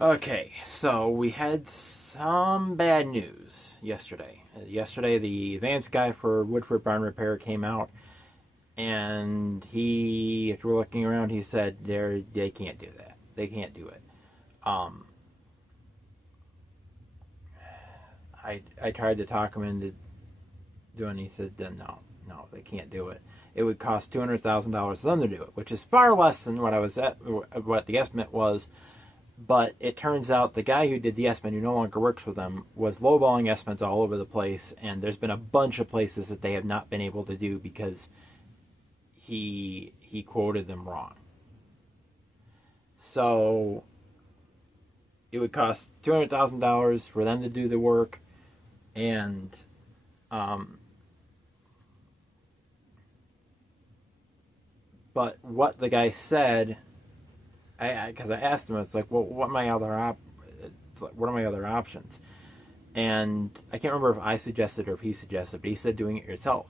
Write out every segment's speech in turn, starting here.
Okay, so we had some bad news yesterday. Yesterday, the advanced guy for Woodford Barn Repair came out, and after looking around, he said they can't do that. They can't do it. Um, I tried to talk him into doing. He said no, they can't do it. It would cost $200,000 for them to do it, which is far less than what the estimate was. But it turns out the guy who did the estimate, who no longer works with them, was lowballing estimates all over the place, and there's been a bunch of places that they have not been able to do because he quoted them wrong. So it would cost $200,000 for them to do the work, and um, but what the guy said, because I asked him, it's like, well, what are my other options? And I can't remember if I suggested or if he suggested, but he said doing it yourself.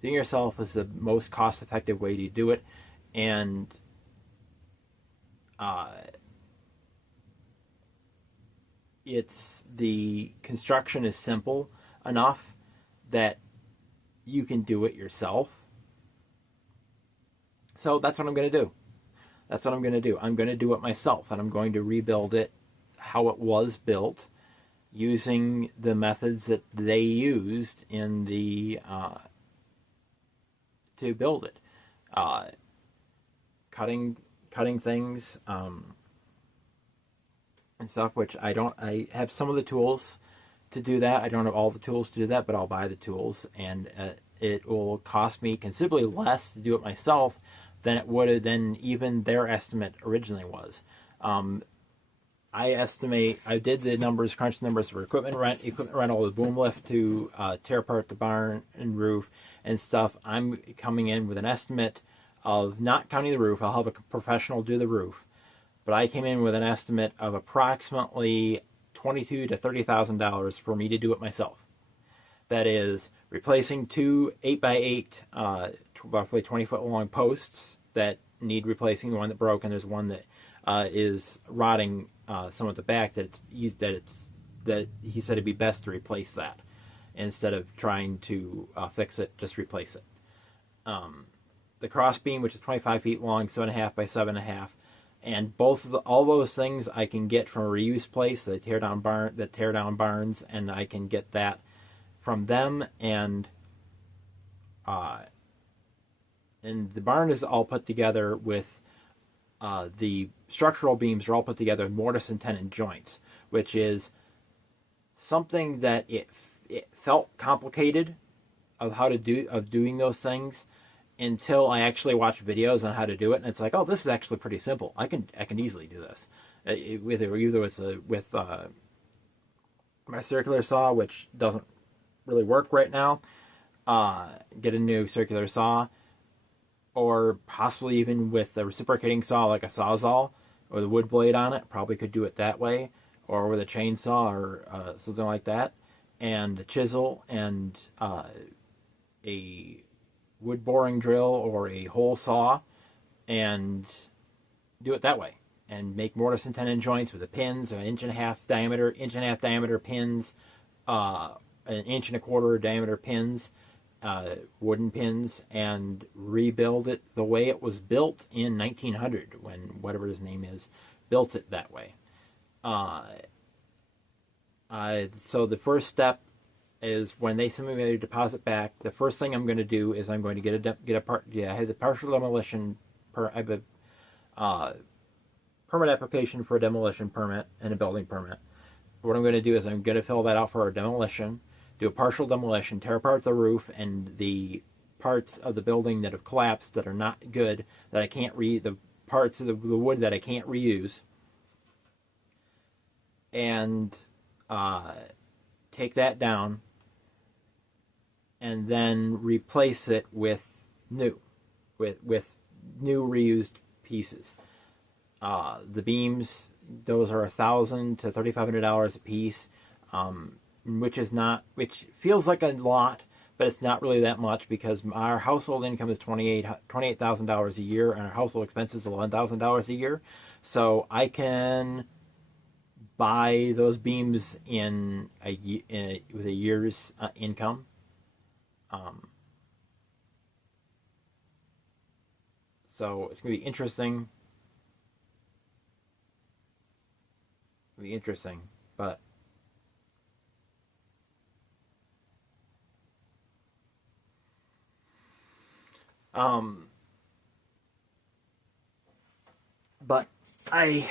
Doing it yourself is the most cost-effective way to do it, and uh, the construction is simple enough that you can do it yourself. So that's what I'm going to do. That's what I'm going to do. I'm going to do it myself, and I'm going to rebuild it how it was built, using the methods that they used in the to build it, cutting things and stuff. Which I don't. I have some of the tools to do that. I don't have all the tools to do that, but I'll buy the tools, and it will cost me considerably less to do it myself than it would have than even their estimate originally was. I did the numbers, crunched numbers for equipment rental, the boom lift to tear apart the barn and roof and stuff. I'm coming in with an estimate of, not counting the roof, I'll have a professional do the roof, but I came in with an estimate of approximately $22,000 to $30,000 for me to do it myself. That is replacing two 8x8, roughly 20-foot long posts that need replacing. The one that broke, and there's one that is rotting some at the back. That he said it'd be best to replace that instead of trying to fix it. Just replace it. The cross beam, which is 25 feet long, 7.5 by 7.5, and all those things I can get from a reuse place that tear down barns, and I can get that from them. And the barn is all put together with the structural beams are all put together with mortise and tenon joints, which is something that it felt complicated of doing those things until I actually watched videos on how to do it, and it's like, oh, this is actually pretty simple. I can easily do this. Either with my circular saw, which doesn't really work right now. Get a new circular saw, or possibly even with a reciprocating saw like a Sawzall or the wood blade on it. Probably could do it that way, or with a chainsaw or something like that, and a chisel and a wood boring drill or a hole saw, and do it that way. And make mortise and tenon joints with the pins, an inch and a half diameter pins, an inch and a quarter diameter pins, wooden pins, and rebuild it the way it was built in 1900, when whatever his name is built it that way. So the first step is, when they send me their deposit back, the first thing I'm going to do is I'm going to I have the partial demolition I have a permit application for a demolition permit and a building permit. What I'm going to do is I'm going to fill that out for a demolition, do a partial demolition, tear apart the roof and the parts of the building that have collapsed that are not good, that I can't the parts of the wood that I can't reuse, and take that down, and then replace it with new reused pieces. The beams, those are $1,000 to $3,500 a piece, which feels like a lot, but it's not really that much, because our household income is $28,000 a year, and our household expenses are $11,000 a year. So I can buy those beams with a year's income. So it's going to be interesting. It'll be interesting, but but I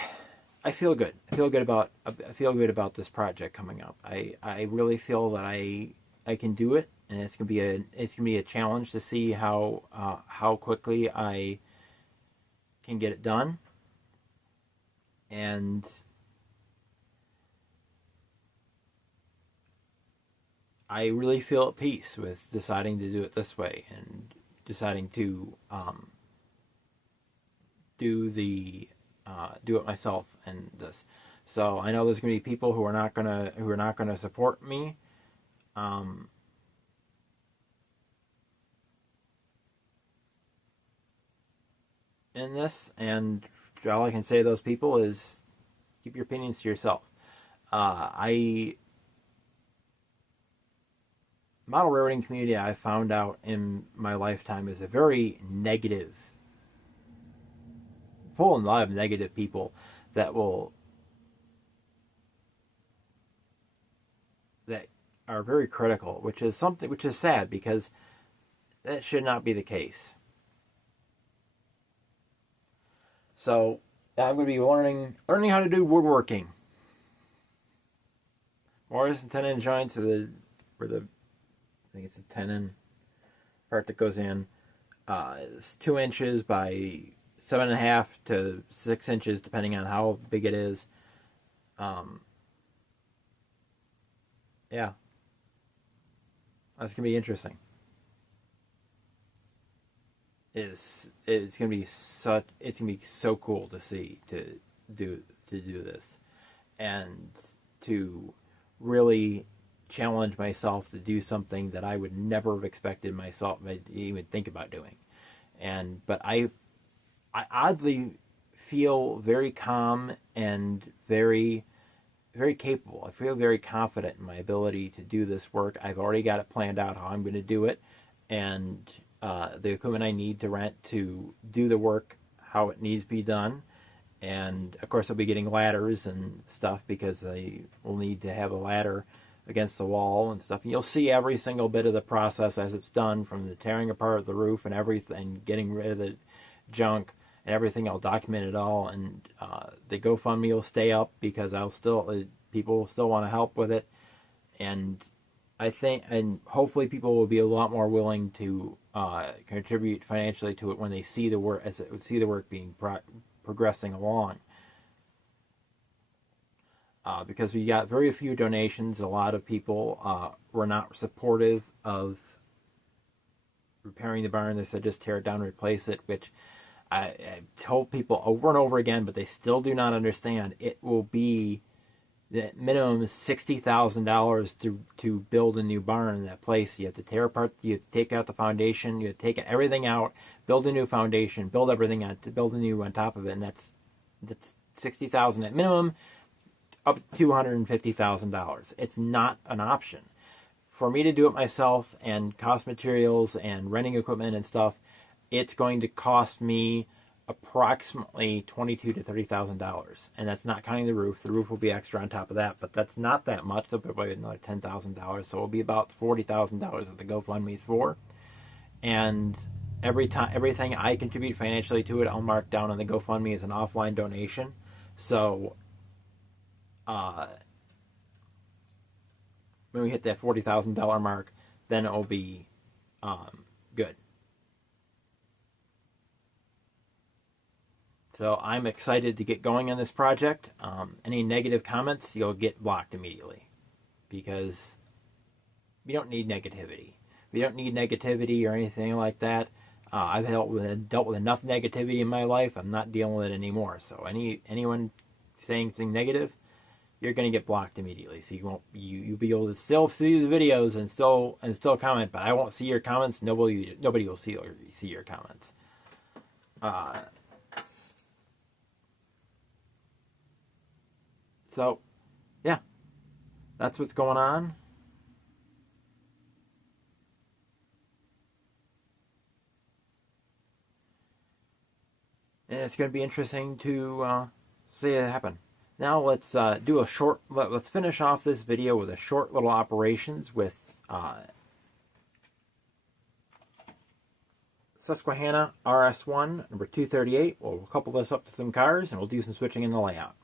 feel good. I feel good about this project coming up. I really feel that I can do it, and it's gonna be a challenge to see how quickly I can get it done. And I really feel at peace with deciding to do it this way and deciding to do it myself and this. So I know there's going to be people who are not gonna support me. In this, and all I can say to those people is keep your opinions to yourself. Model railroading community, I found out in my lifetime, is a very negative, full of a lot of negative people that are very critical, which is sad, because that should not be the case. So I'm going to be learning how to do woodworking. Mortise and tenon joints are where the I think it's a tenon part that goes in. It's 2 inches by 7.5 to 6 inches, depending on how big it is. Yeah, that's gonna be interesting. It's gonna be so cool to see to do this, and to really challenge myself to do something that I would never have expected myself to even think about doing. But I oddly feel very calm and very, very capable. I feel very confident in my ability to do this work. I've already got it planned out how I'm going to do it, and the equipment I need to rent to do the work how it needs to be done. And of course I'll be getting ladders and stuff, because I will need to have a ladder against the wall and stuff. And you'll see every single bit of the process as it's done, from the tearing apart of the roof and everything, getting rid of the junk and everything. I'll document it all, and the GoFundMe will stay up, because people will still want to help with it. And I think, and hopefully people will be a lot more willing to contribute financially to it when they see the work, being progressing along. Because we got very few donations. A lot of people were not supportive of repairing the barn. They said just tear it down and replace it, which I told people over and over again, but they still do not understand. It will be the minimum is $60,000 to build a new barn in that place. You have to tear apart, you have to take out the foundation, you have to take everything out, build a new foundation, build everything on, to build a new on top of it, and that's $60,000 at minimum, up to $250,000. It's not an option. For me to do it myself and cost materials and renting equipment and stuff, it's going to cost me approximately $22,000 to $30,000, and that's not counting the roof. The roof will be extra on top of that, but that's not that much. It'll be about another $10,000, so it'll be about $40,000 that the GoFundMe is for. And everything I contribute financially to it, I'll mark down on the GoFundMe as an offline donation. So when we hit that $40,000 mark, then it'll be good. So I'm excited to get going on this project. Any negative comments, you'll get blocked immediately, because we don't need negativity. We don't need negativity or anything like that. I've dealt with enough negativity in my life. I'm not dealing with it anymore. So anyone saying anything negative, you're going to get blocked immediately. So you'll be able to still see the videos and still comment, but I won't see your comments. Nobody will see your comments. So yeah, that's what's going on. And it's going to be interesting to see it happen. Now let's do a short. Let's finish off this video with a short little operations with Susquehanna RS1 number 238. We'll couple this up to some cars and we'll do some switching in the layout.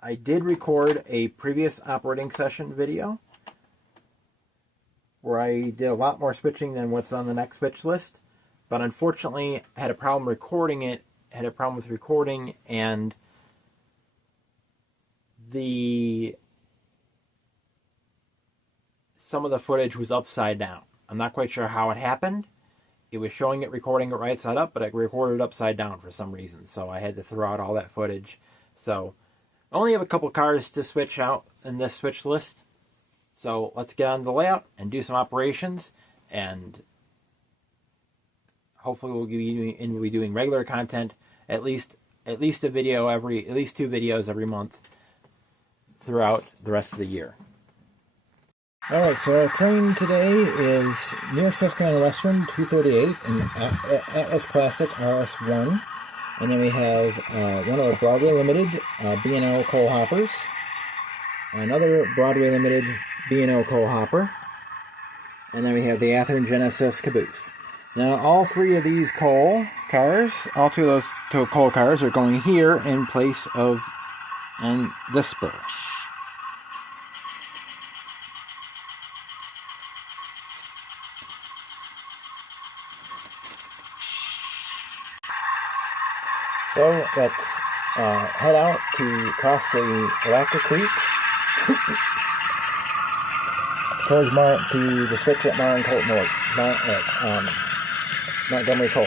I did record a previous operating session video where I did a lot more switching than what's on the next switch list, but unfortunately I had a problem recording it. Had a problem with recording, and some of the footage was upside down. I'm not quite sure how it happened. It was showing it recording it right side up, but I recorded it upside down for some reason, so I had to throw out all that footage. So I only have a couple cars to switch out in this switch list. So let's get on the layout and do some operations, and hopefully we'll be doing regular content, at least a video at least 2 videos every month throughout the rest of the year. Alright, so our train today is near Susquehanna Western 238 and Atlas Classic RS1. And then we have one of our Broadway Limited B&O coal hoppers, another Broadway Limited B&O coal hopper, and then we have the Athearn Genesis caboose. Now all 3 of these coal cars, all 2 of those coal cars are going here in place of this spur. So let's head out to cross the Alaska Creek towards to the switch at Montgomery Coal.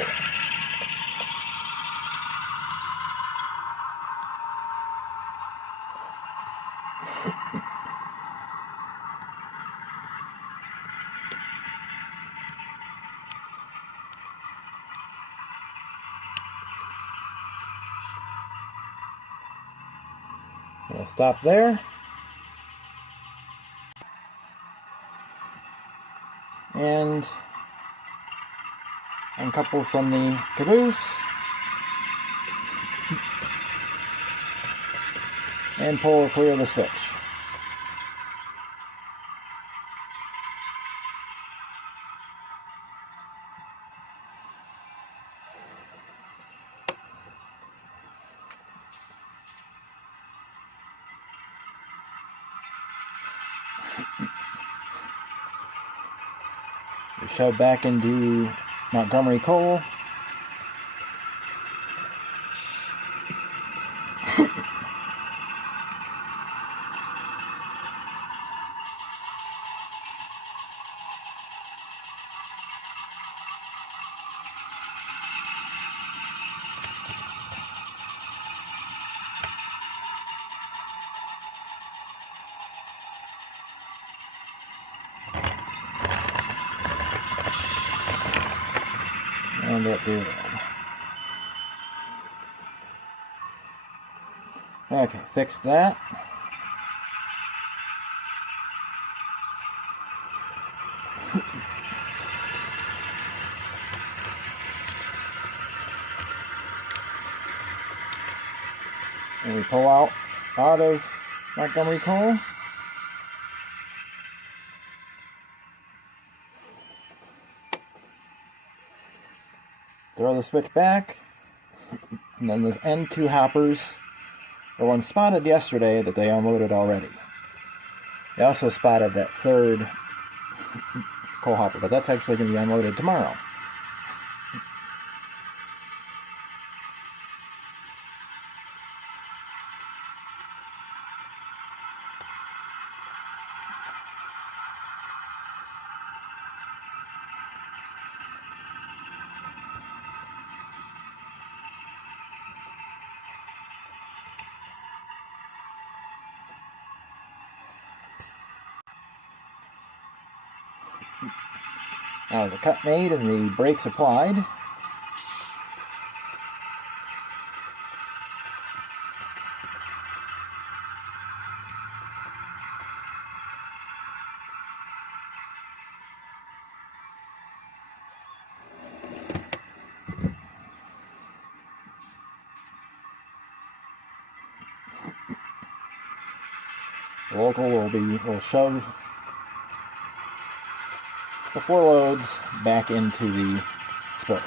We'll stop there. And uncouple from the caboose. And pull clear of the switch. We shove back into Montgomery Coal. And up there. Okay, fixed that. And we pull out of Montgomery Coal. Throw the switch back, and then those N2 hoppers were one spotted yesterday that they unloaded already. They also spotted that 3rd coal hopper, but that's actually going to be unloaded tomorrow. Now the cut made and the brakes applied. The local will shove the 4 loads back into the spur.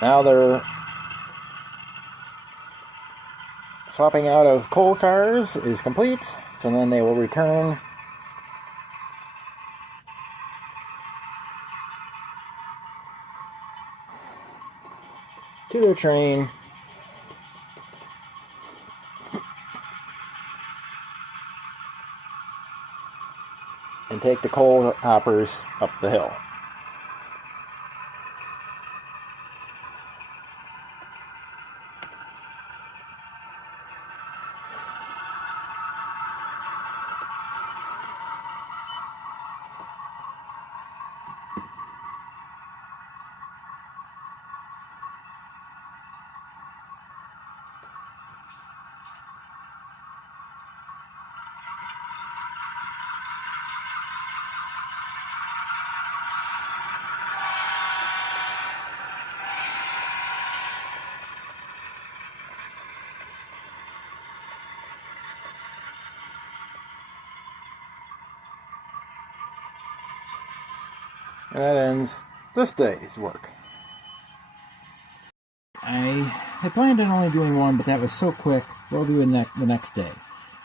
Now they're swapping out of coal cars is complete, so then they will return to their train and take the coal hoppers up the hill. And that ends this day's work. I planned on only doing one, but that was so quick, we'll do the next day.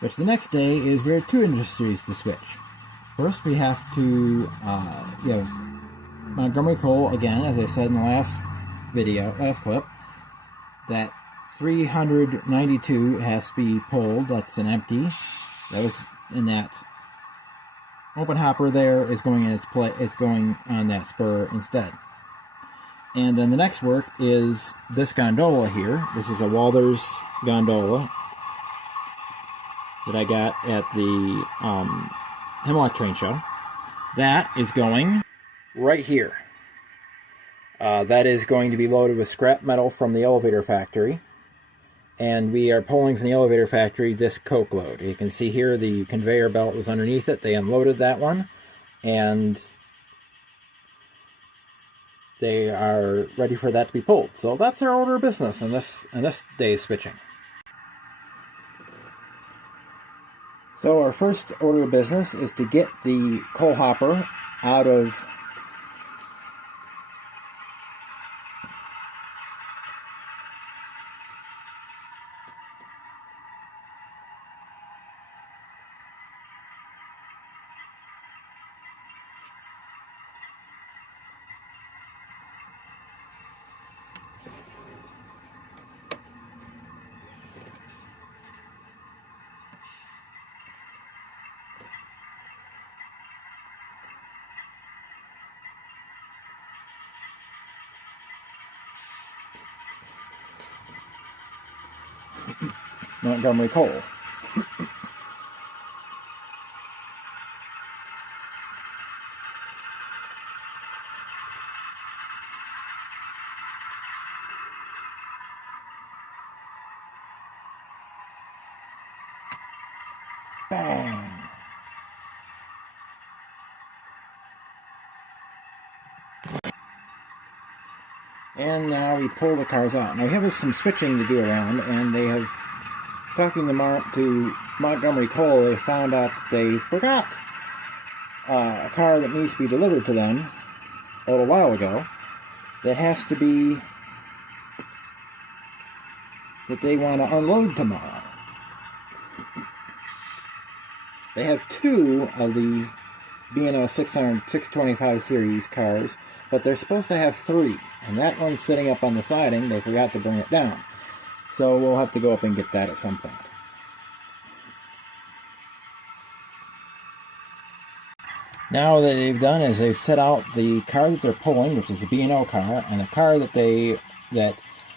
Which the next day is we have 2 industries to switch. First we have to, you have Montgomery Coal, again, as I said in the last clip, that 392 has to be pulled. That's an empty. That was in that open hopper there is going in its place. It's going on that spur instead. And then the next work is this gondola here. This is a Walters gondola that I got at the Hemlock Train Show. That is going right here. That is going to be loaded with scrap metal from the elevator factory. And we are pulling from the elevator factory this coke load. You can see here the conveyor belt was underneath it. They unloaded that one. And they are ready for that to be pulled. So that's their order of business in this day's switching. So our first order of business is to get the coal hopper out of Montgomery Coal. Bang! And now we pull the cars out. Now we have some switching to do around, and they have, talking to Montgomery Coal, they found out that they forgot a car that needs to be delivered to them a little while ago that has to be, that they want to unload tomorrow. They have 2 of the B&O 625 series cars, but they're supposed to have 3, and that one's sitting up on the siding. They forgot to bring it down. So we'll have to go up and get that at some point. Now what they've done is they've set out the car that they're pulling, which is the B&O car, and the car that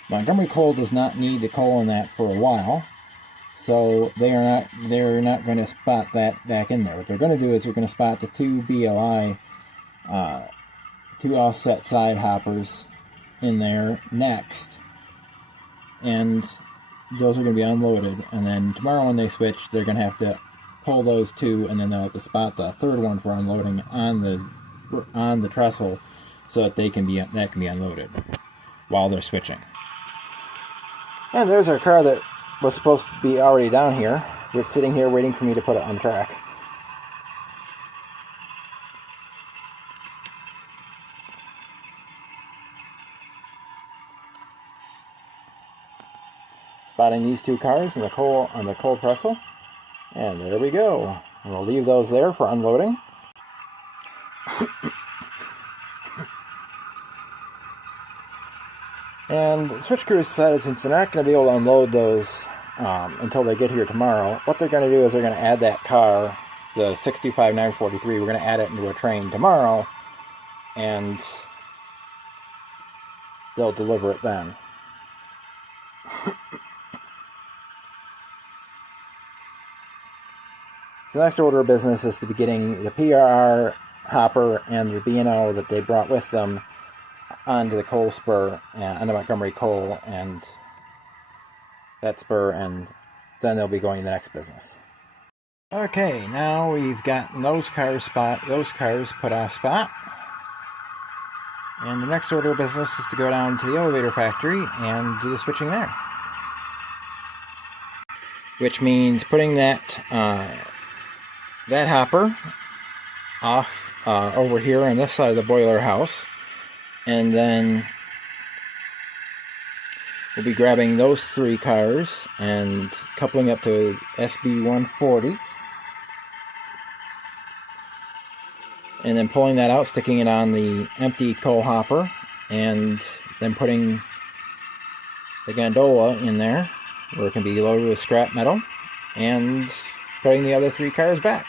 Montgomery Coal does not need the coal in that for a while. So they're not going to spot that back in there. What they're going to do is they're going to spot the 2 BLI 2 offset side hoppers in there next, and those are going to be unloaded. And then tomorrow when they switch, they're going to have to pull those two, and then they'll have to spot the third one for unloading on the trestle, so that that can be unloaded while they're switching. And there's our car that was supposed to be already down here. We're sitting here waiting for me to put it on track. Spotting these two cars on the coal trestle, and there we go. And we'll leave those there for unloading. And the switch crew decided, since they're not going to be able to unload those until they get here tomorrow, what they're going to do is they're going to add that car, the 625-943, we're going to add it into a train tomorrow, and they'll deliver it then. So the next order of business is to be getting the PRR hopper and the B&O that they brought with them onto the coal spur, onto Montgomery Coal and that spur, and then they'll be going to the next business. Okay, now we've gotten those cars put off spot. And the next order of business is to go down to the elevator factory and do the switching there. Which means putting that hopper off over here on this side of the boiler house, and then we'll be grabbing those three cars and coupling up to SB140, and then pulling that out, sticking it on the empty coal hopper, and then putting the gondola in there where it can be loaded with scrap metal, and putting the other three cars back.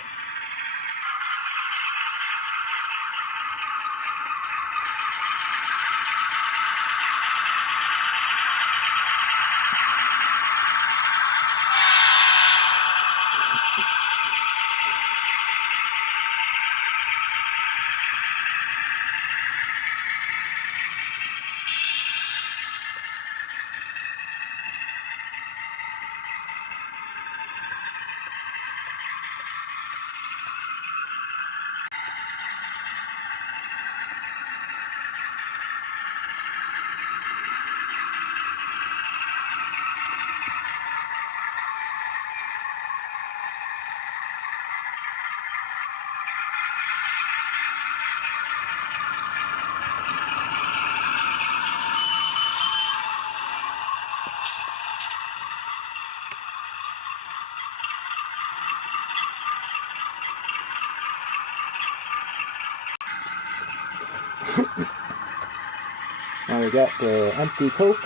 Now we got the empty Coke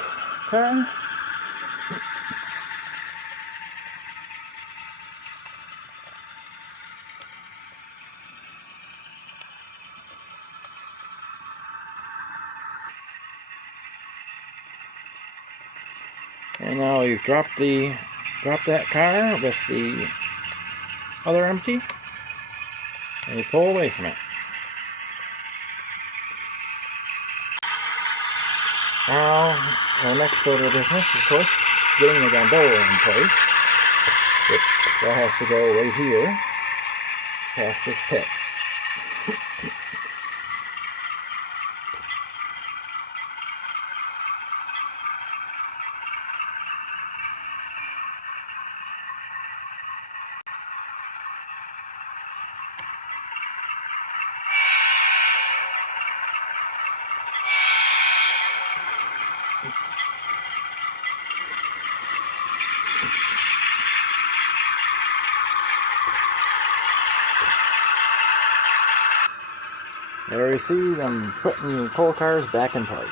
car. And now we've dropped that car with the other empty, and you pull away from it. Now, our next order of business is, of course, getting the gondola in place, which that has to go right here, past this pit. There we see them putting coal cars back in place.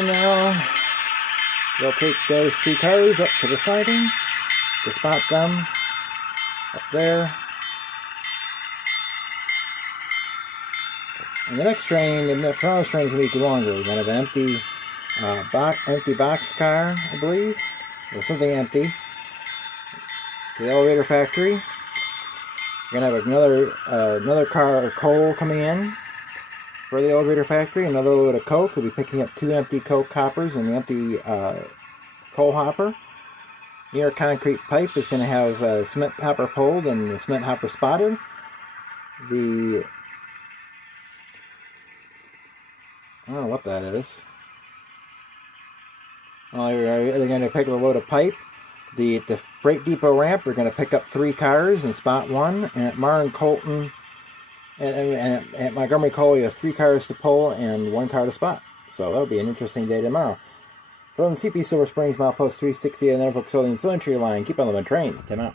And now we'll take those 2 cars up to the siding to spot them up there. And the next train, the promise train is going to be longer. We're going to have an empty box car, I believe, or something empty, to the elevator factory. We're going to have another car of coal coming in for the elevator factory. Another load of coke. We'll be picking up 2 empty coke hoppers and the empty coal hopper. Near concrete pipe is going to have a cement hopper pulled and the cement hopper spotted. I don't know what that is. They're going to pick up a load of pipe. The freight depot ramp, we're going to pick up 3 cars and spot 1. And at Mar and Colton, and at Montgomery Coal, you have 3 cars to pull and 1 car to spot. So that'll be an interesting day tomorrow. From CP Silver Springs, milepost 360 and Norfolk Southern Cylinder Line. Keep on the trains. Tim out.